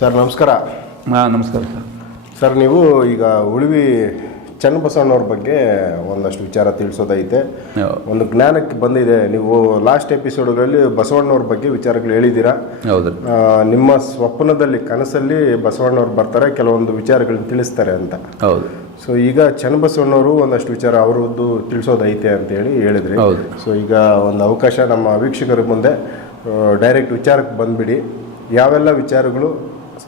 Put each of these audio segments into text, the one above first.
Sir ನಮಸ್ಕಾರ. ಹಾಂ ನಮಸ್ಕಾರ ಸರ್. ಸರ್ ನೀವು ಈಗ ಉಳಿವಿ ಚನ್ನಬಸವಣ್ಣವ್ರ ಬಗ್ಗೆ ಒಂದಷ್ಟು ವಿಚಾರ ತಿಳಿಸೋದೈತೆ. ಒಂದು ಜ್ಞಾನಕ್ಕೆ ಬಂದಿದೆ. ನೀವು ಲಾಸ್ಟ್ ಎಪಿಸೋಡ್ಗಳಲ್ಲಿ ಬಸವಣ್ಣವ್ರ ಬಗ್ಗೆ ವಿಚಾರಗಳು ಹೇಳಿದ್ದೀರಾ? ಹೌದು. ನಿಮ್ಮ ಸ್ವಪ್ನದಲ್ಲಿ ಕನಸಲ್ಲಿ ಬಸವಣ್ಣವ್ರು ಬರ್ತಾರೆ ಕೆಲವೊಂದು ವಿಚಾರಗಳನ್ನ ತಿಳಿಸ್ತಾರೆ ಅಂತ. ಹೌದು. ಸೊ ಈಗ ಚನ್ನಬಸವಣ್ಣವರು ಒಂದಷ್ಟು ವಿಚಾರ ಅವರದ್ದು ತಿಳಿಸೋದೈತೆ ಅಂತ ಹೇಳಿ ಹೇಳಿದ್ರಿ. ಸೊ ಈಗ ಒಂದು ಅವಕಾಶ ನಮ್ಮ ವೀಕ್ಷಕರ ಮುಂದೆ ಡೈರೆಕ್ಟ್ ವಿಚಾರಕ್ಕೆ ಬಂದ್ಬಿಡಿ. ಯಾವೆಲ್ಲ ವಿಚಾರಗಳು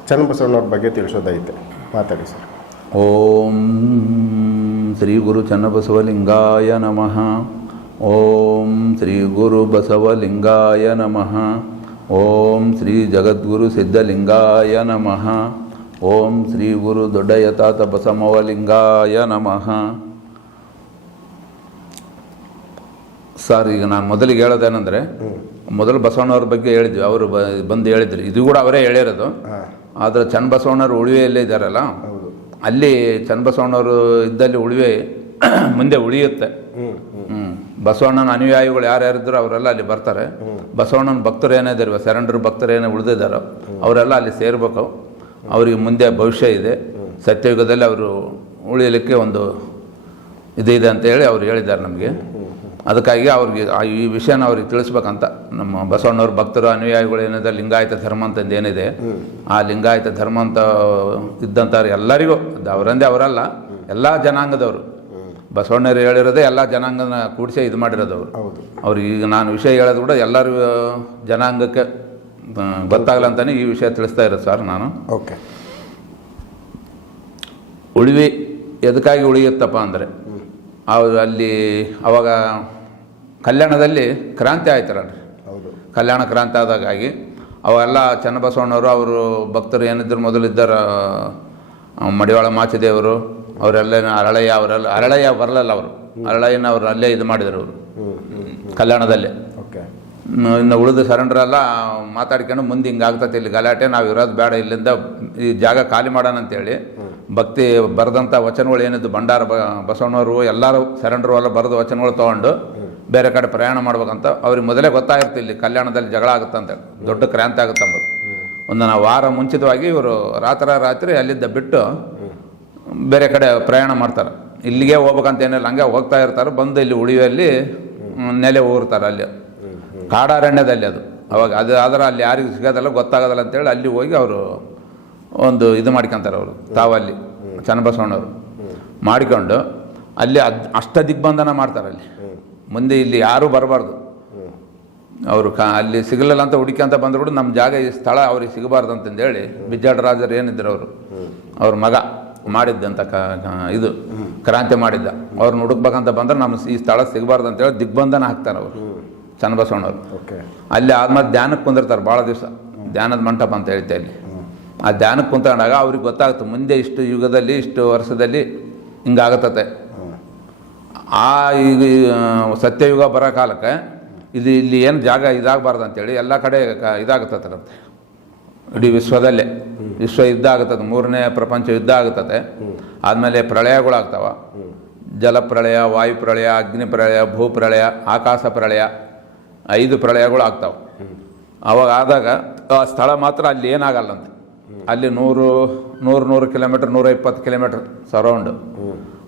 ಚನ್ನಬಸವಣ್ಣವ್ರ ಬಗ್ಗೆ ತಿಳಿಸೋದೈತೆ. ಮಾತಾಡಿ ಸರ್. ಓಂ ಶ್ರೀ ಗುರು ಚನ್ನಬಸವಲಿಂಗಾಯ ನಮಃ. ಓಂ ಶ್ರೀ ಗುರು ಬಸವಲಿಂಗಾಯ ನಮಃ. ಓಂ ಶ್ರೀ ಜಗದ್ಗುರು ಸಿದ್ಧಲಿಂಗಾಯ ನಮಃ. ಓಂ ಶ್ರೀ ಗುರು ದೊಡ್ಡಯತಾತ ಬಸಮವಲಿಂಗಾಯ ನಮಃ. ಸರ್ ಈಗ ನಾನು ಮೊದಲಿಗೆ ಹೇಳೋದೇನೆಂದರೆ ಮೊದಲು ಬಸವಣ್ಣವ್ರ ಬಗ್ಗೆ ಹೇಳಿದ್ವಿ. ಅವರು ಬಂದು ಹೇಳಿದ್ರು. ಇದು ಕೂಡ ಅವರೇ ಹೇಳಿರೋದು. ಆದರೆ ಚನ್ನಬಸವಣ್ಣವ್ರು ಉಳಿವೆಯಲ್ಲೇ ಇದ್ದಾರಲ್ಲ ಅಲ್ಲಿ ಚನ್ನಬಸವಣ್ಣವರು ಇದ್ದಲ್ಲಿ ಉಳಿವೆ ಮುಂದೆ ಉಳಿಯುತ್ತೆ. ಬಸವಣ್ಣನ ಅನುಯಾಯಿಗಳು ಯಾರ್ಯಾರಿದ್ರು ಅವರೆಲ್ಲ ಅಲ್ಲಿ ಬರ್ತಾರೆ. ಬಸವಣ್ಣನ ಭಕ್ತರು ಏನಿದ್ದಾರೆ ಶರಣರು ಭಕ್ತರು ಏನೇ ಉಳಿದಿದ್ದಾರೋ ಅವರೆಲ್ಲ ಅಲ್ಲಿ ಸೇರ್ಬೇಕು. ಅವರಿಗೆ ಮುಂದೆ ಭವಿಷ್ಯ ಇದೆ. ಸತ್ಯಯುಗದಲ್ಲಿ ಅವರು ಉಳಿಯಲಿಕ್ಕೆ ಒಂದು ಇದೆ ಅಂತ ಹೇಳಿ ಅವ್ರು ಹೇಳಿದ್ದಾರೆ ನಮಗೆ. ಅದಕ್ಕಾಗಿ ಅವ್ರಿಗೆ ಆ ಈ ವಿಷಯನ ಅವ್ರಿಗೆ ತಿಳಿಸ್ಬೇಕಂತ. ನಮ್ಮ ಬಸವಣ್ಣವ್ರ ಭಕ್ತರು ಅನುಯಾಯಿಗಳು ಏನಿದೆ ಲಿಂಗಾಯತ ಧರ್ಮ ಅಂತಂದು ಏನಿದೆ ಆ ಲಿಂಗಾಯತ ಧರ್ಮ ಅಂತ ಇದ್ದಂಥವ್ರು ಎಲ್ಲರಿಗೂ ಅವರಂದೇ ಅವರಲ್ಲ ಎಲ್ಲ ಜನಾಂಗದವರು. ಬಸವಣ್ಣರು ಹೇಳಿರೋದೇ ಎಲ್ಲ ಜನಾಂಗನ ಕೂಡಿಸಿ ಇದು ಮಾಡಿರೋದು ಅವರು. ಹೌದು. ಅವ್ರಿಗೆ ಈಗ ನಾನು ವಿಷಯ ಹೇಳೋದು ಕೂಡ ಎಲ್ಲರೂ ಜನಾಂಗಕ್ಕೆ ಗೊತ್ತಾಗಲ್ಲ ಅಂತಲೇ ಈ ವಿಷಯ ತಿಳಿಸ್ತಾ ಇರೋದು ಸರ್ ನಾನು. ಓಕೆ. ಉಳಿವಿ ಎದಕ್ಕಾಗಿ ಉಳಿಯುತ್ತಪ್ಪ ಅಂದರೆ ಅವ್ರು ಅಲ್ಲಿ ಅವಾಗ ಕಲ್ಯಾಣದಲ್ಲಿ ಕ್ರಾಂತಿ ಆಯ್ತಲ್ಲ ಹೌದು. ಕಲ್ಯಾಣ ಕ್ರಾಂತಿ ಆದಾಗಾಗಿ ಅವೆಲ್ಲ ಚನ್ನಬಸವಣ್ಣವರು ಅವರು ಭಕ್ತರು ಏನಿದ್ರು ಮೊದಲಿದ್ದಾರ ಮಡಿವಾಳ ಮಾಚಿದೇವರು ಅವರೆಲ್ಲ ಅರಳಯ್ಯ ಅವರೆಲ್ಲ ಅರಳಯ್ಯ ಬರಲಲ್ಲ ಅವರು. ಅರಳಯ್ಯನ ಅವರು ಅಲ್ಲೇ ಇದು ಮಾಡಿದರು ಅವರು. ಕಲ್ಯಾಣದಲ್ಲೇ. ಓಕೆ. ಇನ್ನು- ಉಳಿದು ಶರಣರೆಲ್ಲ ಮಾತಾಡ್ಕೊಂಡು ಮುಂದೆ ಹಿಂಗೆ ಆಗ್ತೈತೆ ಇಲ್ಲಿ ಗಲಾಟೆ ನಾವು ಇರೋದು ಬೇಡ ಇಲ್ಲಿಂದ ಈ ಜಾಗ ಖಾಲಿ ಮಾಡೋಣ ಅಂತೇಳಿ ಭಕ್ತಿ ಬರೆದಂಥ ವಚನಗಳು ಏನಿದ್ದು? ಭಂಡಾರ ಬಸವಣ್ಣವರು ಎಲ್ಲರೂ ಶರಣರು ಎಲ್ಲ ಬರೆದ ವಚನಗಳು ತೊಗೊಂಡು ಬೇರೆ ಕಡೆ ಪ್ರಯಾಣ ಮಾಡ್ಬೇಕಂತ ಅವ್ರಿಗೆ ಮೊದಲೇ ಗೊತ್ತಾಗಿರ್ತಿ ಇಲ್ಲಿ ಕಲ್ಯಾಣದಲ್ಲಿ ಜಗಳ ಆಗುತ್ತೆ ಅಂತೇಳಿ ದೊಡ್ಡ ಕ್ರಾಂತಿ ಆಗುತ್ತೆ ಅಂಬೋದು. ಒಂದು ನಾವು ವಾರ ಮುಂಚಿತವಾಗಿ ಇವರು ರಾತ್ರಿ ರಾತ್ರಿ ಅಲ್ಲಿದ್ದ ಬಿಟ್ಟು ಬೇರೆ ಕಡೆ ಪ್ರಯಾಣ ಮಾಡ್ತಾರೆ. ಇಲ್ಲಿಗೆ ಹೋಗ್ಬೇಕಂತ ಏನಿಲ್ಲ, ಹಂಗೆ ಹೋಗ್ತಾ ಇರ್ತಾರೆ. ಬಂದು ಇಲ್ಲಿ ಉಳಿಯಲ್ಲಿ ನೆಲೆ ಹೋಗಿರ್ತಾರೆ ಅಲ್ಲಿ. ಕಾಡಾರಣ್ಯದಲ್ಲಿ ಅದು. ಅವಾಗ ಅದು ಆದ್ರೆ ಅಲ್ಲಿ ಯಾರಿಗೂ ಸಿಗೋದಲ್ಲ ಗೊತ್ತಾಗೋದಲ್ಲ ಅಂತೇಳಿ ಅಲ್ಲಿ ಹೋಗಿ ಅವರು ಒಂದು ಇದು ಮಾಡ್ಕೊಂತಾರೆ ಅವರು ತಾವಲ್ಲಿ ಚನ್ನಬಸವಣ್ಣವರು. ಮಾಡಿಕೊಂಡು ಅಲ್ಲಿ ಅದ್ ಅಷ್ಟ ದಿಗ್ಬಂಧನ ಮಾಡ್ತಾರೆ ಅಲ್ಲಿ. ಮುಂದೆ ಇಲ್ಲಿ ಯಾರೂ ಬರಬಾರ್ದು. ಅವರು ಕ ಅಲ್ಲಿ ಸಿಗಲಿಲ್ಲ ಅಂತ ಹುಡುಕ್ಯಂತ ಬಂದ್ರು ಕೂಡ ನಮ್ಮ ಜಾಗ ಈ ಸ್ಥಳ ಅವ್ರಿಗೆ ಸಿಗಬಾರ್ದು ಅಂತಂದೇಳಿ ಬಿಜ್ಜಾಡರಾಜರು ಏನಿದ್ದರು ಏನಿದ್ರು ಅವರು. ಅವ್ರ ಮಗ ಮಾಡಿದ್ದಂತ ಕ ಇದು ಕ್ರಾಂತಿ ಮಾಡಿದ್ದ. ಅವ್ರನ್ನ ಹುಡುಕ್ಬೇಕಂತ ಬಂದ್ರೆ ನಮ್ಮ ಈ ಸ್ಥಳ ಸಿಗಬಾರ್ದು ಅಂತೇಳಿ ದಿಗ್ಬಂಧನ ಹಾಕ್ತಾರೆ ಅವರು ಚನ್ನಬಸವಣ್ಣವ್ರು. ಅಲ್ಲಿ ಆದ್ಮೇಲೆ ಧ್ಯಾನಕ್ಕೆ ಕುಂದಿರ್ತಾರೆ ಭಾಳ ದಿವಸ. ಧ್ಯಾನದ ಮಂಟಪ ಅಂತ ಹೇಳ್ತೆ ಅಲ್ಲಿ. ಆ ಧ್ಯಾನಕ್ಕೆ ಕುಂತ್ಕೊಂಡಾಗ ಅವ್ರಿಗೆ ಗೊತ್ತಾಗುತ್ತೆ, ಮುಂದೆ ಇಷ್ಟು ಯುಗದಲ್ಲಿ, ಇಷ್ಟು ವರ್ಷದಲ್ಲಿ ಹಿಂಗಾಗತ್ತೆ ಆ ಈಗ ಸತ್ಯಯುಗ ಬರೋ ಕಾಲಕ್ಕೆ ಇದು ಇಲ್ಲಿ ಏನು ಜಾಗ ಇದಾಗಬಾರ್ದು ಅಂತೇಳಿ ಎಲ್ಲ ಕಡೆ ಕ- ಇದಾಗುತ್ತಂತೆ ಇಡೀ ವಿಶ್ವದಲ್ಲೇ. ವಿಶ್ವ ಯುದ್ಧ ಆಗುತ್ತದೆ ಮೂರನೇ ಪ್ರಪಂಚ ಯುದ್ಧ ಆಗುತ್ತದೆ ಆದಮೇಲೆ ಪ್ರಳಯಗಳಾಗ್ತಾವ. ಜಲಪ್ರಳಯ ವಾಯು ಪ್ರಳಯ ಅಗ್ನಿ ಪ್ರಳಯ ಭೂ ಪ್ರಳಯ ಆಕಾಶ ಪ್ರಳಯ, ಐದು ಪ್ರಳಯಗಳು ಆಗ್ತಾವೆ ಅವಾಗ ಆದಾಗ ಆ ಸ್ಥಳ ಮಾತ್ರ ಅಲ್ಲಿ ಏನಾಗಲ್ಲಂತೆ. ಅಲ್ಲಿ ನೂರು ನೂರು ನೂರು ಕಿಲೋಮೀಟ್ರ್ ನೂರ ಇಪ್ಪತ್ತು ಕಿಲೋಮೀಟರ್ ಸರೌಂಡ್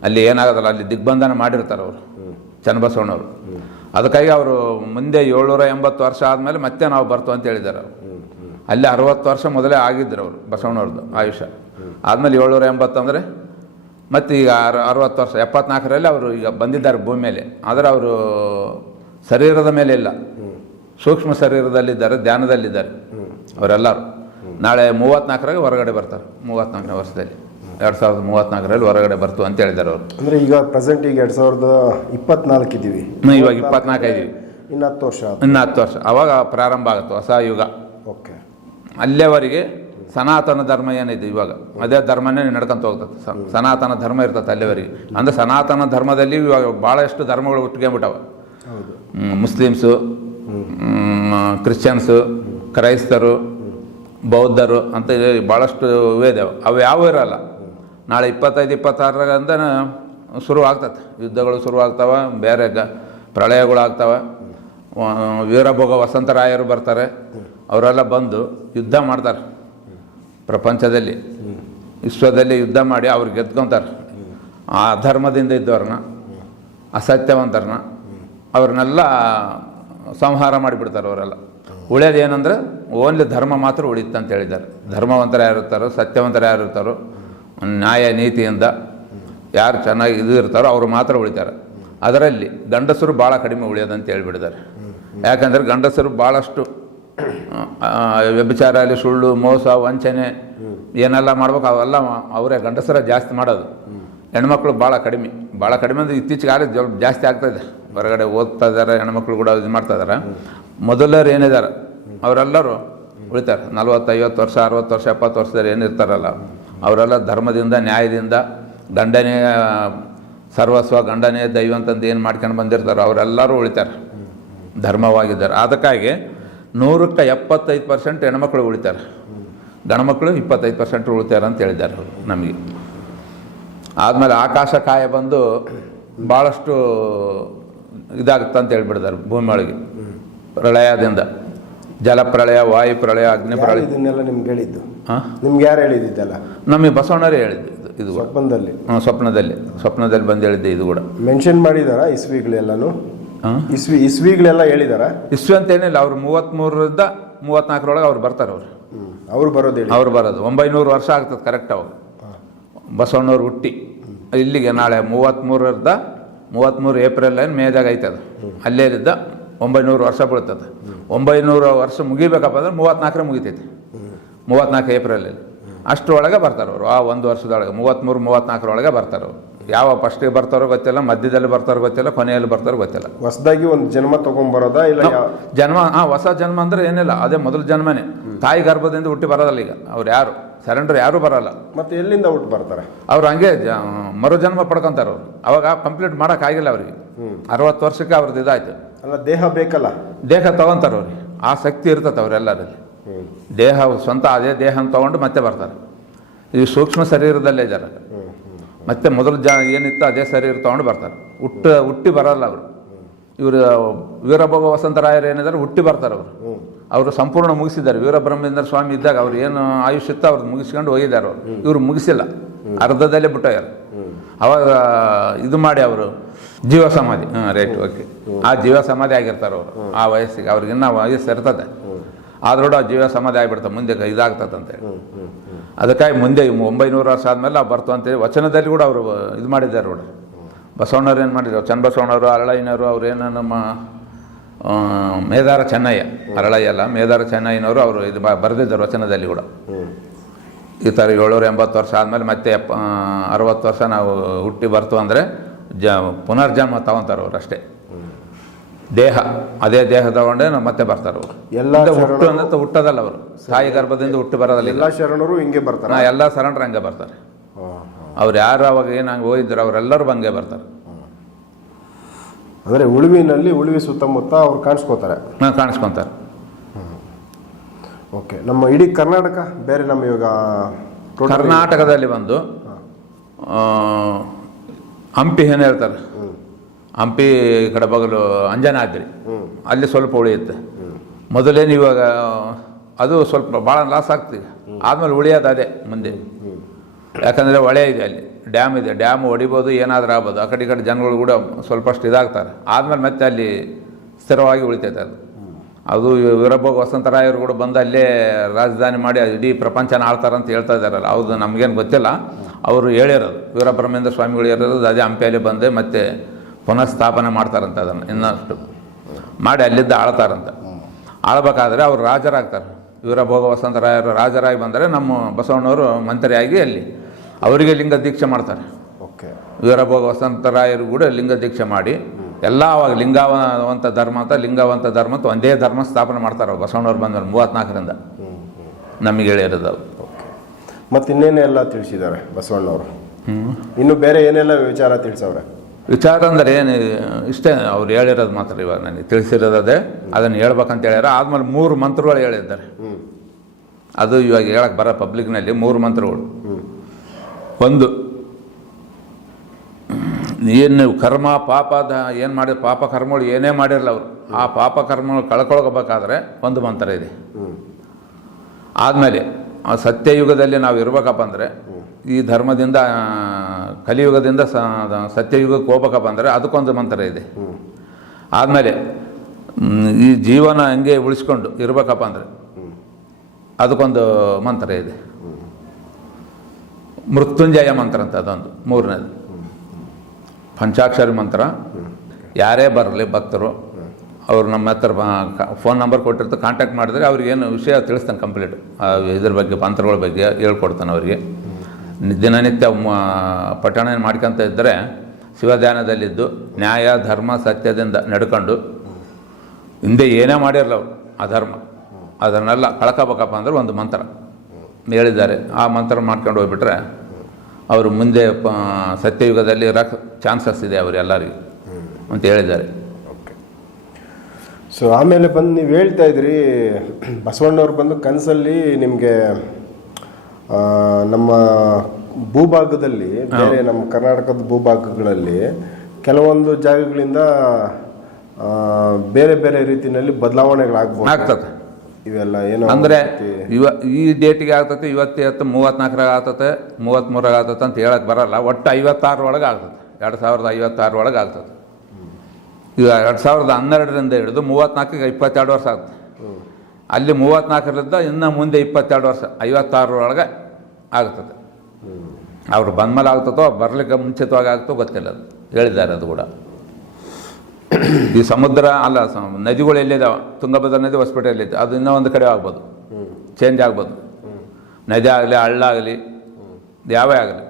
ಅಲ್ಲಿ ಏನಾಗೋದಲ್ಲ ಅಲ್ಲಿ ದಿಗ್ಬಂಧನ ಮಾಡಿರ್ತಾರೆ ಅವರು ಚನ್ನಬಸವಣ್ಣವರು ಅದಕ್ಕಾಗಿ ಅವರು ಮುಂದೆ ಏಳ್ನೂರ ಎಂಬತ್ತು ವರ್ಷ ಆದಮೇಲೆ ಮತ್ತೆ ನಾವು ಬರ್ತು ಅಂತ ಹೇಳಿದ್ದಾರೆ ಅವರು. ಅಲ್ಲಿ ಅರವತ್ತು ವರ್ಷ ಮೊದಲೇ ಆಗಿದ್ರು ಅವರು, ಬಸವಣ್ಣವ್ರದ್ದು ಆಯುಷ್ಯ. ಆದಮೇಲೆ ಏಳ್ನೂರ ಎಂಬತ್ತು ಅಂದರೆ ಮತ್ತು ಈಗ ಅರ, ಅರವತ್ತು ವರ್ಷ, ಎಪ್ಪತ್ನಾಲ್ಕರಲ್ಲಿ ಅವರು ಈಗ ಬಂದಿದ್ದಾರೆ ಭೂಮಿ ಮೇಲೆ. ಆದರೆ ಅವರು ಶರೀರದ ಮೇಲೆ ಇಲ್ಲ. ಸೂಕ್ಷ್ಮ ಶರೀರದಲ್ಲಿದ್ದಾರೆ, ಧ್ಯಾನದಲ್ಲಿದ್ದಾರೆ ಅವರೆಲ್ಲರೂ. ನಾಳೆ ಮೂವತ್ನಾಲ್ಕರಾಗ ಹೊರಗಡೆ ಬರ್ತಾರೆ. ಮೂವತ್ತ್ನಾಲ್ಕನೇ ವರ್ಷದಲ್ಲಿ. ಎರಡು ಸಾವಿರದ ಮೂವತ್ತ್ನಾಲ್ಕರಲ್ಲಿ ಹೊರಗಡೆ ಬರ್ತು ಅಂತ ಹೇಳಿದ್ದಾರೆ ಅವರು. ಅಂದರೆ ಈಗ ಪ್ರೆಸೆಂಟ್ ಈಗ ಎರಡು ಸಾವಿರದ ಇಪ್ಪತ್ನಾಲ್ಕು ಇದ್ದೀವಿ ಇವಾಗ ಇಪ್ಪತ್ನಾಲ್ಕು ಇದೀವಿ. ಇನ್ನು ಹತ್ತು ವರ್ಷ ಇನ್ನು ಹತ್ತು ವರ್ಷ. ಅವಾಗ ಪ್ರಾರಂಭ ಆಗುತ್ತೆ ಹೊಸ ಯುಗ. ಓಕೆ. ಅಲ್ಲೇವರೆಗೆ ಸನಾತನ ಧರ್ಮ ಏನಿದೆ ಇವಾಗ? ಅದೇ ಧರ್ಮನೇ ನಡ್ಕೊಂತ ಹೋಗ್ತದೆ. ಸನಾತನ ಧರ್ಮ ಇರ್ತದೆ ಅಲ್ಲಿವರೆಗೆ. ಅಂದರೆ ಸನಾತನ ಧರ್ಮದಲ್ಲಿ ಇವಾಗ ಭಾಳಷ್ಟು ಧರ್ಮಗಳು ಹುಟ್ಕೊಂಬಿಟ್ಟವ ಹೌದು. ಮುಸ್ಲಿಮ್ಸು ಕ್ರಿಶ್ಚಿಯನ್ಸು ಕ್ರೈಸ್ತರು ಬೌದ್ಧರು ಅಂತ ಭಾಳಷ್ಟು ಇದಾವೆ ಅವು ಯಾವೂ ಇರಲ್ಲ. ನಾಳೆ ಇಪ್ಪತ್ತೈದು ಇಪ್ಪತ್ತಾರರಿಂದ ಶುರು ಆಗ್ತದೆ ಯುದ್ಧಗಳು ಶುರು ಆಗ್ತಾವೆ ಬೇರೆ ಗ ಪ್ರಳಯಗಳು ಆಗ್ತಾವೆ ವೀರಭೋಗ ವಸಂತರಾಯರು ಬರ್ತಾರೆ. ಅವರೆಲ್ಲ ಬಂದು ಯುದ್ಧ ಮಾಡ್ತಾರೆ. ಪ್ರಪಂಚದಲ್ಲಿ. ವಿಶ್ವದಲ್ಲಿ ಯುದ್ಧ ಮಾಡಿ ಅವ್ರು ಗೆದ್ಕೊತಾರೆ. ಆ ಧರ್ಮದಿಂದ ಇದ್ದವ್ರನ್ನ, ಅಸತ್ಯವಂತರನ್ನ, ಅವ್ರನ್ನೆಲ್ಲ ಸಂಹಾರ ಮಾಡಿಬಿಡ್ತಾರೆ ಅವರೆಲ್ಲ. ಉಳಿಯೋದು ಏನಂದ್ರೆ ಓನ್ಲಿ ಧರ್ಮ ಮಾತ್ರ ಉಳಿಯುತ್ತೆ ಅಂತ ಹೇಳಿದ್ದಾರೆ. ಧರ್ಮವಂತರ ಯಾರಿರ್ತಾರೋ, ಸತ್ಯವಂತರ ಯಾರು ಇರ್ತಾರೋ ನ್ಯಾಯ ನೀತಿಯಿಂದ ಯಾರು ಚೆನ್ನಾಗಿ ಇದು ಇರ್ತಾರೋ ಅವರು ಮಾತ್ರ ಉಳಿತಾರೆ. ಅದರಲ್ಲಿ ಗಂಡಸರು ಭಾಳ ಕಡಿಮೆ ಉಳಿಯೋದಂತ ಹೇಳಿಬಿಡಿದ್ದಾರೆ ಯಾಕಂದರೆ ಗಂಡಸರು ಭಾಳಷ್ಟು ವ್ಯಭಿಚಾರ ಅಲ್ಲಿ ಸುಳ್ಳು, ಮೋಸ, ವಂಚನೆ ಏನೆಲ್ಲ ಮಾಡ್ಬೇಕು ಅವೆಲ್ಲ ಅವರೇ ಗಂಡಸರ ಜಾಸ್ತಿ ಮಾಡೋದು. ಹೆಣ್ಮಕ್ಳು ಭಾಳ ಕಡಿಮೆ. ಭಾಳ ಕಡಿಮೆ ಅಂದರೆ ಇತ್ತೀಚೆಗೆ ಆಗಲಿ ಜಾಸ್ತಿ ಆಗ್ತಾ ಇದೆ. ಹೊರಗಡೆ ಓದ್ತಾ ಇದ್ದಾರೆ, ಹೆಣ್ಮಕ್ಳು ಕೂಡ ಇದು ಮಾಡ್ತಾ ಇದ್ದಾರೆ. ಮೊದಲರು ಏನಿದ್ದಾರೆ? ಅವರೆಲ್ಲರೂ ಉಳಿತಾರೆ. ನಲ್ವತ್ತು ಐವತ್ತು ವರ್ಷ, ಅರವತ್ತು ವರ್ಷ, ಎಪ್ಪತ್ತು ವರ್ಷದಲ್ಲಿ ಏನಿರ್ತಾರಲ್ಲ, ಅವರೆಲ್ಲ ಧರ್ಮದಿಂದ, ನ್ಯಾಯದಿಂದ ಗಂಡನೇ ಸರ್ವಸ್ವ, ಗಂಡನೇ, ದೈವ ಅಂತಂದು ಏನು ಮಾಡ್ಕೊಂಡು ಬಂದಿರ್ತಾರೋ ಅವರೆಲ್ಲರೂ ಉಳಿತಾರೆ. ಧರ್ಮವಾಗಿದ್ದಾರೆ. ಅದಕ್ಕಾಗಿ ನೂರಕ್ಕೆ ಎಪ್ಪತ್ತೈದು ಪರ್ಸೆಂಟ್ ಹೆಣ್ಮಕ್ಳು ಉಳಿತಾರೆ. ಗಂಡ್ಮಕ್ಳು ಇಪ್ಪತ್ತೈದು ಪರ್ಸೆಂಟ್ ಉಳಿತಾರೆ ಅಂತ ಹೇಳಿದ್ದಾರೆ ನಮಗೆ. ಆದಮೇಲೆ ಆಕಾಶ ಕಾಯ ಬಂದು ಭಾಳಷ್ಟು ಇದಾಗುತ್ತೆ ಅಂತ ಹೇಳ್ಬಿಡ್ತಾರೆ ಭೂಮಿ ಒಳಗೆ ಪ್ರಳಯದಿಂದ. ಜಲಪ್ರಳಯ ವಾಯು ಪ್ರಳಯ ಅಗ್ನಿ ಪ್ರಳಯ ಇದನ್ನೆಲ್ಲ ನಿಮ್ಗೆ ಹೇಳಿದ್ದು? ಹಾಂ ನಿಮ್ಗೆ ಯಾರು ಹೇಳಿದ್ದಲ್ಲ ನಮಗೆ ಬಸವಣ್ಣರೇ ಹೇಳಿದ್ದು ಇದು- ಸ್ವಪ್ನದಲ್ಲಿ. ಹಾಂ ಸ್ವಪ್ನದಲ್ಲಿ. ಸ್ವಪ್ನದಲ್ಲಿ ಬಂದು ಹೇಳಿದ್ದೆ ಇದು ಕೂಡ. ಮೆನ್ಷನ್ ಮಾಡಿದಾರ ಇಸ್ವಿಗಳೆಲ್ಲನು? ಹಾಂ ಇಸ್ವಿ ಇಸ್ವಿಗಳೆಲ್ಲ ಹೇಳಿದಾರ? ಇಸ್ವಿ ಅಂತ ಏನಿಲ್ಲ ಅವ್ರು ಮೂವತ್ತ್ಮೂರರಿಂದ ಮೂವತ್ನಾಲ್ಕರೊಳಗೆ ಅವ್ರು ಬರ್ತಾರೆ ಅವರು. ಅವ್ರು ಬರೋದು ಹೇಳಿ. ಅವ್ರು ಬರೋದು. ಒಂಬೈನೂರು ವರ್ಷ ಆಗ್ತದೆ ಕರೆಕ್ಟ್ ಅವಾಗ. ಬಸವಣ್ಣವ್ರು ಹುಟ್ಟಿ. ಇಲ್ಲಿಗೆ ನಾಳೆ ಮೂವತ್ತ್ಮೂರರಿಂದ ಮೂವತ್ತ್ಮೂರು ಏಪ್ರಿಲ್ ಏನು ಮೇದಾಗ ಐತದ. ಇದ್ದ ಒಂಬೈನೂರು ವರ್ಷ ಬೀಳ್ತದೆ. ಒಂಬೈನೂರು ವರ್ಷ ಮುಗಿಬೇಕಪ್ಪ ಅಂದ್ರೆ ಮೂವತ್ತ್ನಾಲ್ಕರ ಮುಗಿತೈತಿ ಮೂವತ್ತ್ನಾಲ್ಕು ಏಪ್ರಿಲಲ್ಲಿ ಅಷ್ಟರೊಳಗೆ ಬರ್ತಾರೆ ಅವರು. ಆ ಒಂದು ವರ್ಷದೊಳಗೆ ಮೂವತ್ತ್ಮೂರು ಮೂವತ್ತ್ನಾಲ್ಕರೊಳಗೆ ಬರ್ತಾರೆ ಅವರು. ಯಾವ ಫಸ್ಟಿಗೆ ಬರ್ತಾರೋ ಗೊತ್ತಿಲ್ಲ ಮಧ್ಯದಲ್ಲಿ ಬರ್ತಾರೋ ಗೊತ್ತಿಲ್ಲ ಕೊನೆಯಲ್ಲಿ ಬರ್ತಾರೋ ಗೊತ್ತಿಲ್ಲ. ಹೊಸದಾಗಿ ಒಂದು ಜನ್ಮ ತೊಗೊಂಡ್ಬರೋದ ಇಲ್ಲ ಜನ್ಮ ಹಾಂ ಹೊಸ ಜನ್ಮ ಅಂದ್ರೆ ಏನಿಲ್ಲ ಅದೇ ಮೊದಲ ಜನ್ಮನೇ. ತಾಯಿ ಗರ್ಭದಿಂದ ಹುಟ್ಟಿ ಬರೋದಲ್ಲ ಈಗ. ಅವ್ರು ಯಾರು? ಸರೆಂಡರ್ ಯಾರೂ ಬರಲ್ಲ. ಮತ್ತೆ ಎಲ್ಲಿಂದ ಊಟ ಬರ್ತಾರೆ? ಅವ್ರು ಹಂಗೆ ಜ- ಮರುಜನ್ಮ ಪಡ್ಕೊಂತಾರೆ ಅವ್ರು. ಅವಾಗ ಕಂಪ್ಲೀಟ್ ಮಾಡೋಕ್ಕಾಗಿಲ್ಲ ಅವ್ರಿಗೆ. ಅರವತ್ತು ವರ್ಷಕ್ಕೆ ಅವ್ರದ್ದು ಇದಾಯ್ತು. ಅಲ್ಲ ದೇಹ ಬೇಕಲ್ಲ? ದೇಹ ತಗೊಂತಾರೆ ಅವ್ರಿಗೆ. ಆ ಶಕ್ತಿ ಇರ್ತದೆ ಅವರೆಲ್ಲರಲ್ಲಿ. ದೇಹ ಸ್ವಂತ ಅದೇ ದೇಹನ ತಗೊಂಡು ಮತ್ತೆ ಬರ್ತಾರೆ. ಈ ಸೂಕ್ಷ್ಮ ಶರೀರದಲ್ಲೇ ಇದ್ದಾರೆ. ಮತ್ತೆ ಮೊದಲು ಜ ಏನಿತ್ತು ಅದೇ ಶರೀರ ತಗೊಂಡು ಬರ್ತಾರೆ. ಹುಟ್ಟು ಹುಟ್ಟಿ ಬರಲ್ಲ ಅವರು. ಇವರು ವೀರಭೋಗ ವಸಂತರಾಯರು ಏನಿದ್ದಾರೆ ಹುಟ್ಟಿ ಬರ್ತಾರೆ ಅವರು. ಅವರು ಸಂಪೂರ್ಣ ಮುಗಿಸಿದ್ದಾರೆ. ವೀರಬ್ರಹ್ಮೇಂದ್ರ ಸ್ವಾಮಿ ಇದ್ದಾಗ ಅವ್ರು ಏನು ಆಯುಷ್ ಇತ್ತು ಅವ್ರು ಮುಗಿಸ್ಕೊಂಡು ಹೋಗಿದ್ದಾರೆ ಅವರು. ಇವರು ಮುಗಿಸಿಲ್ಲ. ಅರ್ಧದಲ್ಲೇ ಬಿಟ್ಟೋಗ್ಯಾರ. ಅವಾಗ ಇದು ಮಾಡಿ ಅವರು ಜೀವ ಸಮಾಧಿ. ಹಾಂ ರೈಟ್ ಓಕೆ ಆ ಜೀವ ಸಮಾಧಿ ಆಗಿರ್ತಾರೆ ಅವರು. ಆ ವಯಸ್ಸಿಗೆ ಅವ್ರಿಗೆ ಇನ್ನೂ ವಯಸ್ಸು ಇರ್ತದೆ. ಆದ್ರೂ ಆ ಜೀವ ಸಮಾಧಿ ಆಗಿಬಿಡ್ತಾರೆ ಮುಂದೆ ಇದಾಗ್ತದಂತೆ ಅದಕ್ಕಾಗಿ ಮುಂದೆ ಒಂಬೈನೂರು ವರ್ಷ ಆದಮೇಲೆ ನಾವು ಬರ್ತು ಅಂತೇಳಿ ವಚನದಲ್ಲಿ ಕೂಡ ಅವರು ಇದು ಮಾಡಿದ್ದಾರೆ ನೋಡಿ ಬಸವಣ್ಣವ್ರು ಏನು ಮಾಡಿದ್ರು? ಚನ್ನಬಸವಣ್ಣವರು ಅರಳಯ್ಯನವರು ಏನು ನಮ್ಮ ಮೇದಾರ ಚೆನ್ನಯ್ಯ ಅರಳಯ್ಯ ಅಲ್ಲ ಮೇದಾರ ಚೆನ್ನಯ್ಯನವರು ಅವರು ಇದು ಬರೆದಿದ್ದರು ವಚನದಲ್ಲಿ ಕೂಡ. ಈ ಥರ ಏಳ್ನೂರ ಎಂಬತ್ತು ವರ್ಷ ಆದಮೇಲೆ ಮತ್ತೆ ಎಪ್ಪ ಅರವತ್ತು ವರ್ಷ ನಾವು ಹುಟ್ಟಿ ಬರ್ತು ಅಂದರೆ ಜ ಪುನರ್ಜನ್ಮ ತಗೊಂತಾರೆ ಅವರು ಅಷ್ಟೇ. ದೇಹ ಅದೇ ದೇಹ ತಗೊಂಡೇ ನಾವು ಮತ್ತೆ ಬರ್ತಾರೆ ಅವರು. ಎಲ್ಲ ಹುಟ್ಟು ಅಂತ ಹುಟ್ಟೋದಲ್ಲ ಅವರು. ಸಾಯಿ ಗರ್ಭದಿಂದ ಹುಟ್ಟು ಬರೋದಲ್ಲ. ಎಲ್ಲ ಶರಣರು ಹಿಂಗೆ ಬರ್ತಾರೆ. ನಾ ಎಲ್ಲ ಶರಣರು ಹಂಗೆ ಬರ್ತಾರೆ. ಅವ್ರು ಯಾರು ಅವಾಗ ಏನು ಹಂಗೆ ಹೋಗಿದ್ರು ಅವರೆಲ್ಲರೂ ಹಂಗೆ ಬರ್ತಾರೆ. ಅಂದ್ರೆ ಉಳುವಿನಲ್ಲಿ ಉಳುವಿ ಸುತ್ತಮುತ್ತ ಅವ್ರು ಕಾಣಿಸ್ಕೋತಾರೆ. ಕಾಣಿಸ್ಕೊತಾರೆ. ಕಾಣಿಸ್ಕೊಂತಾರೆ ಓಕೆ ನಮ್ಮ ಇಡೀ ಕರ್ನಾಟಕ ಬೇರೆ ನಮ್ಮ ಇವಾಗ ಕರ್ನಾಟಕದಲ್ಲಿ ಬಂದು ಹಂಪಿ ಏನು ಹೇಳ್ತಾರೆ? ಹಂಪಿ ಕಡಬಗಲು ಕಡೆ ಬಗಲು ಅಂಜನಾದ್ರಿ. ಅಲ್ಲಿ ಸ್ವಲ್ಪ ಉಳಿಯುತ್ತೆ. ಮೊದಲೇನು ಇವಾಗ ಅದು ಸ್ವಲ್ಪ ಭಾಳ ಲಾಸ್ ಆಗ್ತಿದೆ. ಆದಮೇಲೆ ಉಳಿಯೋದು ಅದೇ ಮುಂದೆ. ಯಾಕಂದರೆ ಹೊಳೆ ಇದೆ ಅಲ್ಲಿ. ಡ್ಯಾಮ್ ಇದೆ, ಡ್ಯಾಮ್ ಹೊಡಿಬೋದು ಏನಾದರೂ ಆಗ್ಬೋದು. ಆ ಕಡೆ ಈ ಕಡೆ ಜನಗಳು ಕೂಡ ಸ್ವಲ್ಪಷ್ಟು ಇದಾಗ್ತಾರೆ. ಆದಮೇಲೆ ಮತ್ತೆ ಅಲ್ಲಿ ಸ್ಥಿರವಾಗಿ ಉಳಿತೈತೆ ಅದು. ಅದು ವೀರಭೋಗ ವಸಂತರಾಯರು ಕೂಡ ಬಂದು ಅಲ್ಲೇ ರಾಜಧಾನಿ ಮಾಡಿ ಇಡೀ ಪ್ರಪಂಚನ ಆಳ್ತಾರೆ ಅಂತ ಹೇಳ್ತಾ ಇದ್ದಾರಲ್ಲ. ಹೌದು, ನಮಗೇನು ಗೊತ್ತಿಲ್ಲ. ಅವರು ಹೇಳಿರೋದು, ವೀರಬ್ರಹ್ಮೇಂದ್ರ ಸ್ವಾಮಿಗಳು ಹೇಳಿರೋದು ಅದೇ ಹಂಪಿಯಲ್ಲಿ ಬಂದೆ ಮತ್ತೆ ಪುನಃ ಸ್ಥಾಪನೆ ಮಾಡ್ತಾರಂತ ಅದನ್ನು, ಇನ್ನಷ್ಟು ಮಾಡಿ ಅಲ್ಲಿದ್ದ ಆಳ್ತಾರಂತ. ಆಳ್ಬೇಕಾದ್ರೆ ಅವರು ರಾಜರಾಗ್ತಾರೆ. ವೀರಭೋಗ ವಸಂತರಾಯರು ರಾಜರಾಗಿ ಬಂದರೆ ನಮ್ಮ ಬಸವಣ್ಣವರು ಮಂತ್ರಿಯಾಗಿ ಅಲ್ಲಿ ಅವರಿಗೆ ಲಿಂಗ ದೀಕ್ಷೆ ಮಾಡ್ತಾರೆ. ಓಕೆ. ವೀರಭೋಗ ವಸಂತರಾಯರು ಕೂಡ ಲಿಂಗ ದೀಕ್ಷೆ ಮಾಡಿ ಎಲ್ಲ ಅವಾಗ ಲಿಂಗವಂತ ಧರ್ಮ ಅಂತ ಲಿಂಗವಂತ ಧರ್ಮ ಅಂತ ಒಂದೇ ಧರ್ಮ ಸ್ಥಾಪನೆ ಮಾಡ್ತಾರೆ ಅವ್ರು. ಬಸವಣ್ಣವ್ರು ಬಂದವರು ಮೂವತ್ತ್ನಾಲ್ಕರಿಂದ. ನಮಗೆ ಹೇಳಿರೋದು ಅವ್ರು ಮತ್ತು ಇನ್ನೇನೆಲ್ಲ ತಿಳಿಸಿದ್ದಾರೆ ಬಸವಣ್ಣವರು? ಇನ್ನು ಬೇರೆ ಏನೆಲ್ಲ ವಿಚಾರ ತಿಳಿಸವ್ರೆ? ವಿಚಾರ ಅಂದರೆ ಏನು ಇಷ್ಟೇ ಅವ್ರು ಹೇಳಿರೋದು ಮಾತ್ರ ಇವಾಗ ನನಗೆ ತಿಳಿಸಿರೋದೇ ಅದನ್ನು ಹೇಳ್ಬೇಕಂತ ಹೇಳ್ಯಾರ. ಆದಮೇಲೆ ಮೂರು ಮಂತ್ರಗಳು ಹೇಳಿದ್ದಾರೆ. ಅದು ಇವಾಗ ಹೇಳಕ್ಕೆ ಬರೋ ಪಬ್ಲಿಕ್ನಲ್ಲಿ ಮೂರು ಮಂತ್ರಗಳು. ಒಂದು ಏನು ಕರ್ಮ ಪಾಪದ ಏನು ಮಾಡಿದ ಪಾಪ ಕರ್ಮಗಳು ಏನೇ ಮಾಡಿರಲ್ಲ ಅವರು, ಆ ಪಾಪ ಕರ್ಮಗಳು ಕಳ್ಕೊಳ್ಬೇಕಾದ್ರೆ ಒಂದು ಮಂತ್ರ ಇದೆ. ಆದಮೇಲೆ, ಆ ಸತ್ಯಯುಗದಲ್ಲಿ ನಾವು ಇರ್ಬೇಕಪ್ಪ ಅಂದರೆ ಈ ಧರ್ಮದಿಂದ ಕಲಿಯುಗದಿಂದ ಸತ್ಯಯುಗಕ್ಕೆ ಹೋಗ್ಬೇಕಪ್ಪ ಅಂದರೆ ಅದಕ್ಕೊಂದು ಮಂತ್ರ ಇದೆ. ಆದಮೇಲೆ ಈ ಜೀವನ ಹಂಗೆ ಉಳಿಸ್ಕೊಂಡು ಇರ್ಬೇಕಪ್ಪ ಅಂದರೆ, ಅದಕ್ಕೊಂದು ಮಂತ್ರ ಇದೆ. ಮೃತ್ಯುಂಜಯ ಮಂತ್ರ ಅಂತ ಅದೊಂದು, ಮೂರನೇದು. ಪಂಚಾಕ್ಷರಿ ಮಂತ್ರ. ಯಾರೇ ಬರಲಿ ಭಕ್ತರು, ಅವರು ನಮ್ಮ ಹತ್ರ ಫೋನ್ ನಂಬರ್ ಕೊಟ್ಟಿರ್ತಾರೆ ಕಾಂಟ್ಯಾಕ್ಟ್ ಮಾಡಿದ್ರೆ ಅವ್ರಿಗೆ ಏನು ವಿಷಯ ತಿಳಿಸ್ತಾನೆ ಕಂಪ್ಲೀಟ್ ಇದ್ರ ಬಗ್ಗೆ, ಮಂತ್ರಗಳ ಬಗ್ಗೆ ಹೇಳ್ಕೊಡ್ತಾನೆ ಅವರಿಗೆ. ದಿನನಿತ್ಯ ಪಠಣ ಮಾಡ್ಕೊತ ಇದ್ದರೆ ಶಿವಧ್ಯಾನದಲ್ಲಿದ್ದು ನ್ಯಾಯ, ಧರ್ಮ, ಸತ್ಯದಿಂದ ನಡ್ಕೊಂಡು, ಹಿಂದೆ ಏನೇ ಮಾಡಿರಲ್ಲ ಅವರು ಅಧರ್ಮ, ಅದನ್ನೆಲ್ಲ ಕಳ್ಕೋಬೇಕಪ್ಪ ಅಂದ್ರೆ ಒಂದು ಮಂತ್ರ. ಹೇಳಿದ್ದಾರೆ. ಆ ಮಂತ್ರ ಮಾಡ್ಕೊಂಡು ಹೋಗ್ಬಿಟ್ರೆ ಅವರು ಮುಂದೆ ಪ ಸತ್ಯಯುಗದಲ್ಲಿ ರಕ್ ಚಾನ್ಸಸ್ ಇದೆ ಅವರೆಲ್ಲರಿಗೂ ಅಂತ ಹೇಳಿದ್ದಾರೆ. ಓಕೆ. ಸೊ ಆಮೇಲೆ ಬಂದು ನೀವು ಹೇಳ್ತಾ ಇದ್ರಿ ಬಸವಣ್ಣವ್ರು ಬಂದು ಕನಸಲ್ಲಿ ನಿಮಗೆ ನಮ್ಮ ಭೂಭಾಗದಲ್ಲಿ ಬೇರೆ ನಮ್ಮ ಕರ್ನಾಟಕದ ಭೂಭಾಗಗಳಲ್ಲಿ ಕೆಲವೊಂದು ಜಾಗಗಳಿಂದ ಬೇರೆ ಬೇರೆ ರೀತಿಯಲ್ಲಿ ಬದಲಾವಣೆಗಳಾಗ್ಬೋದು. ಆಗ್ತದೆ. ಇವೆಲ್ಲ ಏನೋ ಅಂದರೆ ಇವ ಈ ಡೇಟಿಗೆ ಆಗ್ತತೆ ಇವತ್ತು ಮೂವತ್ತ್ನಾಲ್ಕರಾಗ ಆಗ್ತತೆ ಮೂವತ್ತ್ಮೂರಾಗ ಆಗ್ತತೆ ಅಂತ ಹೇಳಕ್ಕೆ ಬರಲ್ಲ. ಒಟ್ಟು ಐವತ್ತಾರು ಒಳಗೆ ಆಗ್ತದೆ ಎರಡು ಸಾವಿರದ ಐವತ್ತಾರು ಒಳಗೆ ಆಗ್ತದೆ ಈಗ ಎರಡು ಸಾವಿರದ ಹನ್ನೆರಡರಿಂದ ಹಿಡಿದು ಮೂವತ್ತ್ನಾಲ್ಕಿಗೆ ಇಪ್ಪತ್ತೆರಡು ವರ್ಷ ಆಗ್ತದೆ ಅಲ್ಲಿ ಮೂವತ್ನಾಲ್ಕರಿಂದ ಇನ್ನು ಮುಂದೆ ಇಪ್ಪತ್ತೆರಡು ವರ್ಷ ಐವತ್ತಾರರೊಳಗೆ ಆಗ್ತದೆ ಅವ್ರು ಬಂದ್ಮೇಲೆ ಆಗ್ತದೋ ಬರಲಿಕ್ಕೆ ಮುಂಚಿತವಾಗಿ ಆಗ್ತೋ ಗೊತ್ತಿಲ್ಲ ಅದು. ಹೇಳಿದ್ದಾರೆ ಅದು ಕೂಡ. ಈ ಸಮುದ್ರ, ಅಲ್ಲ ನದಿಗಳು ಎಲ್ಲಿದ್ದಾವೆ ತುಂಗಭದ್ರಾ ನದಿ ಹೊಸಪೇಟೆ ಎಲ್ಲಿದೆ ಅದು ಇನ್ನೂ ಒಂದು ಕಡೆ ಆಗ್ಬೋದು. ಚೇಂಜ್ ಆಗ್ಬೋದು. ನದಿ ಆಗಲಿ ಹಳ್ಳ ಆಗಲಿ ಯಾವೇ ಆಗಲಿ.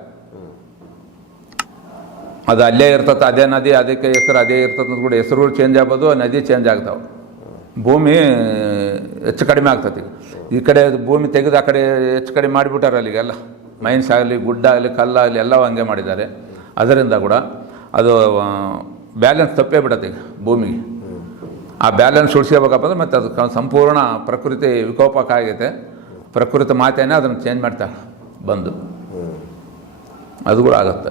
ಅದು ಅಲ್ಲೇ ಇರ್ತದೆ. ಅದೇ ನದಿ, ಅದಕ್ಕೆ ಹೆಸರು, ಅದೇ ಇರ್ತದೆ ಕೂಡ ಹೆಸರುಗಳು ಚೇಂಜ್ ಆಗ್ಬೋದು, ನದಿ ಚೇಂಜ್ ಆಗ್ತಾವೆ. ಭೂಮಿ ಹೆಚ್ಚು ಕಡಿಮೆ ಆಗ್ತದೆ ಈ ಕಡೆ ಭೂಮಿ ತೆಗೆದು ಆ ಕಡೆ ಹೆಚ್ಚು ಕಡಿಮೆ ಮಾಡಿಬಿಟ್ಟಾರೆ ಅಲ್ಲಿಗೆಲ್ಲ ಮೈನ್ಸ್ ಆಗಲಿ, ಗುಡ್ಡ ಆಗಲಿ, ಕಲ್ಲಾಗಲಿ ಎಲ್ಲವೂ ಹಂಗೆ ಮಾಡಿದ್ದಾರೆ. ಅದರಿಂದ ಕೂಡ ಅದು ಬ್ಯಾಲೆನ್ಸ್ ತಪ್ಪೇ ಬಿಡತ್ತೆ ಭೂಮಿಗೆ. ಆ ಬ್ಯಾಲೆನ್ಸ್ ಉಳಿಸ್ಕೋಬೇಕಪ್ಪ ಅಂದ್ರೆ ಮತ್ತೆ ಅದು ಸಂಪೂರ್ಣ ಪ್ರಕೃತಿ ವಿಕೋಪಕ್ಕಾಗೈತೆ ಪ್ರಕೃತಿ ಮಾತೇನೆ ಅದನ್ನು ಚೇಂಜ್ ಮಾಡ್ತಾಳೆ ಬಂದು. ಅದು ಕೂಡ ಆಗುತ್ತೆ.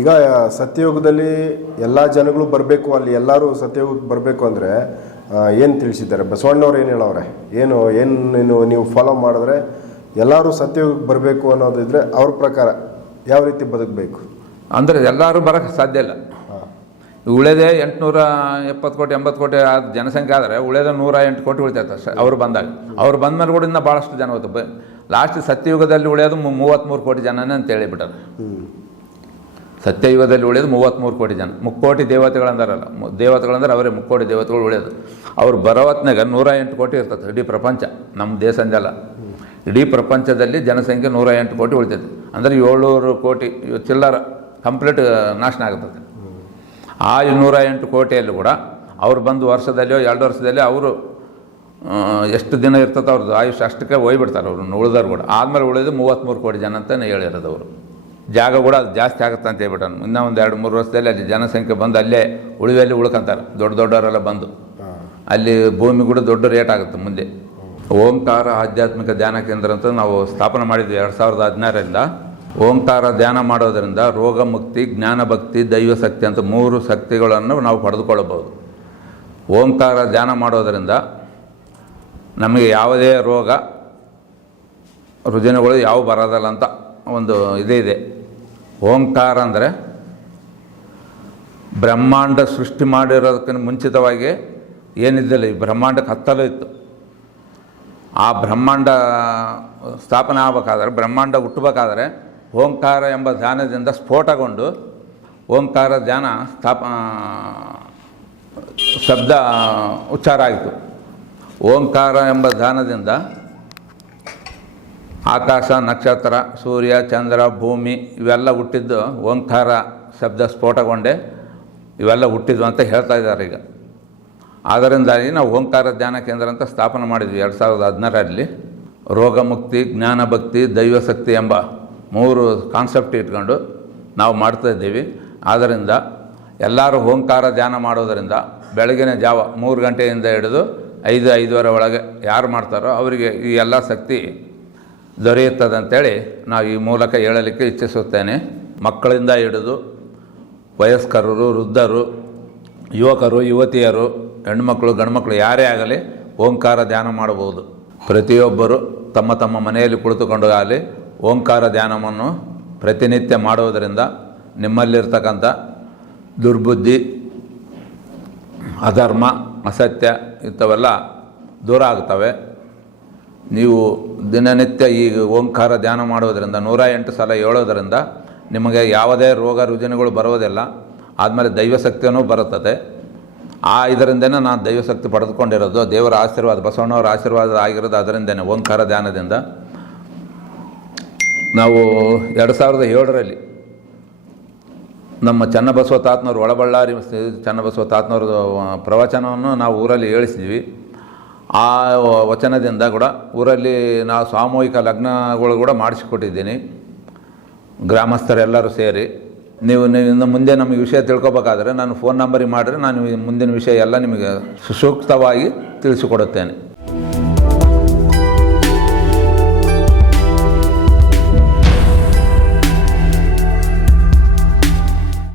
ಈಗ ಸತ್ಯಯುಗದಲ್ಲಿ ಎಲ್ಲ ಜನಗಳು ಬರಬೇಕು, ಅಲ್ಲಿ ಎಲ್ಲರೂ ಸತ್ಯಯುಗಕ್ಕೆ ಬರಬೇಕು ಅಂದರೆ ಏನು ತಿಳಿಸಿದ್ದಾರೆ? ಬಸವಣ್ಣವ್ರು ಏನು ಹೇಳೋರೆ ಏನು ಏನು ನೀವು ಫಾಲೋ ಮಾಡಿದ್ರೆ ಎಲ್ಲರೂ ಸತ್ಯಯುಗಕ್ಕೆ ಬರಬೇಕು ಅನ್ನೋದಿದ್ರೆ ಅವ್ರ ಪ್ರಕಾರ ಯಾವ ರೀತಿ ಬದುಕಬೇಕು? ಅಂದರೆ ಎಲ್ಲರೂ ಬರೋಕ್ಕೆ ಸಾಧ್ಯ ಇಲ್ಲ. ಉಳಿದೇ ಎಂಟುನೂರ ಎಪ್ಪತ್ತು ಕೋಟಿ ಎಂಬತ್ತು ಕೋಟಿ ಆದ ಜನಸಂಖ್ಯೆ ಆದರೆ ಉಳಿದ ನೂರ ಎಂಟು ಕೋಟಿ ಉಳಿತೈತೆ ಅಷ್ಟೇ ಅವ್ರು ಬಂದಾಗ. ಅವ್ರು ಬಂದ ಮೇಲೆ ಕೂಡ ಇನ್ನೂ ಭಾಳಷ್ಟು ಜನ ಹೋಗ್ತವೆ ಲಾಸ್ಟ್ ಸತ್ಯಯುಗದಲ್ಲಿ ಉಳಿಯೋದು ಮೂವತ್ತ್ಮೂರು ಕೋಟಿ ಜನನೇ ಅಂತ ಹೇಳಿಬಿಟ್ಟಾರೆ ಸತ್ಯಯುಗದಲ್ಲಿ ಉಳಿಯೋದು ಮೂವತ್ತ್ಮೂರು ಕೋಟಿ ಜನ. ಮುಕ್ಕೋಟಿ ದೇವತೆಗಳಂದಾರಲ್ಲ. ದೇವತೆಗಳಂದ್ರೆ ಅವರೇ ಮುಕ್ಕೋಟಿ ದೇವತೆಗಳು ಉಳಿಯೋದು. ಅವ್ರು ಬರೋ ಹೊತ್ನಾಗ ನೂರ ಎಂಟು ಕೋಟಿ ಇರ್ತದೆ ಇಡೀ ಪ್ರಪಂಚ ನಮ್ಮ ದೇಶದಲ್ಲ ಇಡೀ ಪ್ರಪಂಚದಲ್ಲಿ ಜನಸಂಖ್ಯೆ ನೂರ ಎಂಟು ಕೋಟಿ ಉಳಿತೈತೆ. ಅಂದರೆ ಏಳ್ನೂರು ಕೋಟಿ ಚಿಲ್ಲರ ಕಂಪ್ಲೀಟ್ ನಾಶನ ಆಗುತ್ತದೆ ಆ ನೂರ ಎಂಟು ಕೋಟಿಯಲ್ಲಿ ಕೂಡ ಅವ್ರು ಬಂದು ವರ್ಷದಲ್ಲಿಯೋ ಎರಡು ವರ್ಷದಲ್ಲಿ ಅವರು ಎಷ್ಟು ದಿನ ಇರ್ತದೆ ಅವ್ರದ್ದು ಆಯುಷ್ ಅಷ್ಟಕ್ಕೆ ಹೋಗ್ಬಿಡ್ತಾರೆ ಅವರು ಉಳಿದವ್ರು ಕೂಡ. ಆದಮೇಲೆ ಉಳಿದು ಮೂವತ್ತ್ಮೂರು ಕೋಟಿ ಜನ ಅಂತಲೇ ಹೇಳಿರೋದು ಅವರು. ಜಾಗ ಕೂಡ ಅದು ಜಾಸ್ತಿ ಆಗುತ್ತೆ ಅಂತ ಹೇಳ್ಬಿಟ್ಟು ಇನ್ನೂ ಒಂದು ಎರಡು ಮೂರು ವರ್ಷದಲ್ಲಿ ಅಲ್ಲಿ ಜನಸಂಖ್ಯೆ ಬಂದು ಅಲ್ಲೇ ಉಳಿವೆಯಲ್ಲಿ ಉಳ್ಕೊಂತಾರೆ. ದೊಡ್ಡ ದೊಡ್ಡವರೆಲ್ಲ ಬಂದು. ಅಲ್ಲಿ ಭೂಮಿ ಕೂಡ ದೊಡ್ಡ ರೇಟ್ ಆಗುತ್ತೆ ಮುಂದೆ. ಓಂಕಾರ ಆಧ್ಯಾತ್ಮಿಕ ಧ್ಯಾನ ಕೇಂದ್ರ ಅಂತ ನಾವು ಸ್ಥಾಪನೆ ಮಾಡಿದ್ವಿ ಎರಡು ಸಾವಿರದ ಹದಿನಾರರಿಂದ. ಓಂಕಾರ ಧ್ಯಾನ ಮಾಡೋದರಿಂದ ರೋಗ ಮುಕ್ತಿ, ಜ್ಞಾನ ಭಕ್ತಿ, ದೈವ ಶಕ್ತಿ ಅಂತ ಮೂರು ಶಕ್ತಿಗಳನ್ನು ನಾವು ಪಡೆದುಕೊಳ್ಳಬಹುದು. ಓಂಕಾರ ಧ್ಯಾನ ಮಾಡೋದರಿಂದ ನಮಗೆ ಯಾವುದೇ ರೋಗ, ರುಜಿನಗಳು ಯಾವ ಬರೋದಲ್ಲ ಅಂತ ಒಂದು ಇದೇ ಇದೆ. ಓಂಕಾರ ಅಂದರೆ ಬ್ರಹ್ಮಾಂಡ ಸೃಷ್ಟಿ ಮಾಡಿರೋದಕ್ಕಿಂತ ಮುಂಚಿತವಾಗಿ ಏನಿದ್ದಿಲ್ಲ, ಈ ಬ್ರಹ್ಮಾಂಡಕ್ಕೆ ಹತ್ತಲು ಇತ್ತು. ಆ ಬ್ರಹ್ಮಾಂಡ ಸ್ಥಾಪನೆ ಆಗಬೇಕಾದ್ರೆ ಬ್ರಹ್ಮಾಂಡ ಹುಟ್ಟಬೇಕಾದ್ರೆ ಓಂಕಾರ ಎಂಬ ಧ್ಯಾನದಿಂದ ಸ್ಫೋಟಗೊಂಡು ಓಂಕಾರ ಧ್ಯಾನ ಸ್ಥಾಪ ಶಬ್ದ ಉಚ್ಚಾರ ಆಯಿತು. ಓಂಕಾರ ಎಂಬ ಧ್ಯಾನದಿಂದ ಆಕಾಶ, ನಕ್ಷತ್ರ, ಸೂರ್ಯ, ಚಂದ್ರ, ಭೂಮಿ ಇವೆಲ್ಲ ಹುಟ್ಟಿದ್ದು ಓಂಕಾರ ಶಬ್ದ ಸ್ಫೋಟಗೊಂಡೆ ಇವೆಲ್ಲ ಹುಟ್ಟಿದ್ವು ಅಂತ ಹೇಳ್ತಾ ಇದ್ದಾರೆ ಈಗ. ಆದ್ದರಿಂದಾಗಿ ನಾವು ಓಂಕಾರ ಧ್ಯಾನ ಕೇಂದ್ರ ಅಂತ ಸ್ಥಾಪನೆ ಮಾಡಿದ್ವಿ ಎರಡು ಸಾವಿರದ ಹದಿನಾರರಲ್ಲಿ. ರೋಗಮುಕ್ತಿ, ಜ್ಞಾನಭಕ್ತಿ ಜ್ಞಾನ ಭಕ್ತಿ ದೈವ ಶಕ್ತಿ ಎಂಬ ಮೂರು ಕಾನ್ಸೆಪ್ಟ್ ಇಟ್ಕೊಂಡು ನಾವು ಮಾಡ್ತಾ ಇದ್ದೀವಿ. ಆದ್ದರಿಂದ ಎಲ್ಲರೂ ಓಂಕಾರ ಧ್ಯಾನ ಮಾಡೋದರಿಂದ ಬೆಳಗಿನ ಜಾವ ಮೂರು ಗಂಟೆಯಿಂದ ಹಿಡಿದು ಐದು, ಐದುವರೆ ಒಳಗೆ ಯಾರು ಮಾಡ್ತಾರೋ ಅವರಿಗೆ ಈ ಎಲ್ಲ ಶಕ್ತಿ ದೊರೆಯುತ್ತದೆ ಅಂತೇಳಿ ನಾವು ಈ ಮೂಲಕ ಹೇಳಲಿಕ್ಕೆ ಇಚ್ಛಿಸುತ್ತೇನೆ. ಮಕ್ಕಳಿಂದ ಹಿಡಿದು ವಯಸ್ಕರರು, ವೃದ್ಧರು, ಯುವಕರು, ಯುವತಿಯರು ಹೆಣ್ಮಕ್ಳು, ಗಂಡ್ಮಕ್ಳು ಯಾರೇ ಆಗಲಿ ಓಂಕಾರ ಧ್ಯಾನ ಮಾಡಬಹುದು. ಪ್ರತಿಯೊಬ್ಬರು ತಮ್ಮ ತಮ್ಮ ಮನೆಯಲ್ಲಿ ಕುಳಿತುಕೊಂಡು ಆಗಲಿ ಓಂಕಾರ ಧ್ಯಾನವನ್ನು ಪ್ರತಿನಿತ್ಯ ಮಾಡುವುದರಿಂದ ನಿಮ್ಮಲ್ಲಿರ್ತಕ್ಕಂಥ ದುರ್ಬುದ್ಧಿ, ಅಧರ್ಮ, ಅಸತ್ಯ ಇಂಥವೆಲ್ಲ ದೂರ ಆಗ್ತವೆ. ನೀವು ದಿನನಿತ್ಯ ಈ ಓಂಕಾರ ಧ್ಯಾನ ಮಾಡೋದರಿಂದ ನೂರ ಎಂಟು ಸಲ ಹೇಳೋದರಿಂದ ನಿಮಗೆ ಯಾವುದೇ ರೋಗ ರುಜಿನಗಳು ಬರೋದಿಲ್ಲ ಆದಮೇಲೆ ದೈವಶಕ್ತಿಯೂ ಬರುತ್ತದೆ. ಆ ಇದರಿಂದನೇ ನಾನು ದೈವಶಕ್ತಿ ಪಡೆದುಕೊಂಡಿರೋದು. ದೇವರ ಆಶೀರ್ವಾದ, ಬಸವಣ್ಣವರ ಆಶೀರ್ವಾದ ಆಗಿರೋದು ಅದರಿಂದನೇ, ಓಂಕಾರ ಧ್ಯಾನದಿಂದ. ನಾವು ಎರಡು ಸಾವಿರದ ಏಳರಲ್ಲಿ ನಮ್ಮ ಚನ್ನಬಸವ ತಾತ್ನವರು ಒಳಬಳ್ಳಾರಿ ಚನ್ನಬಸವ ತಾತನವ್ರದ್ದು ಪ್ರವಚನವನ್ನು ನಾವು ಊರಲ್ಲಿ ಹೇಳಿಸಿದ್ವಿ. ಆ, ವಚನದಿಂದ ಕೂಡ ಊರಲ್ಲಿ ನಾವು ಸಾಮೂಹಿಕ ಲಗ್ನಗಳು ಕೂಡ ಮಾಡಿಸಿಕೊಟ್ಟಿದ್ದೀನಿ. ಗ್ರಾಮಸ್ಥರೆಲ್ಲರೂ ಸೇರಿ. ನೀವು ನೀವು ಇನ್ನು ಮುಂದೆ ನಮಗೆ ವಿಷಯ ತಿಳ್ಕೊಬೇಕಾದ್ರೆ ನಾನು ಫೋನ್ ನಂಬರಿಗೆ ಮಾಡಿದ್ರೆ ನಾನು ಮುಂದಿನ ವಿಷಯ ಎಲ್ಲ ನಿಮಗೆ ಸುಸೂಕ್ತವಾಗಿ ತಿಳಿಸಿಕೊಡುತ್ತೇನೆ.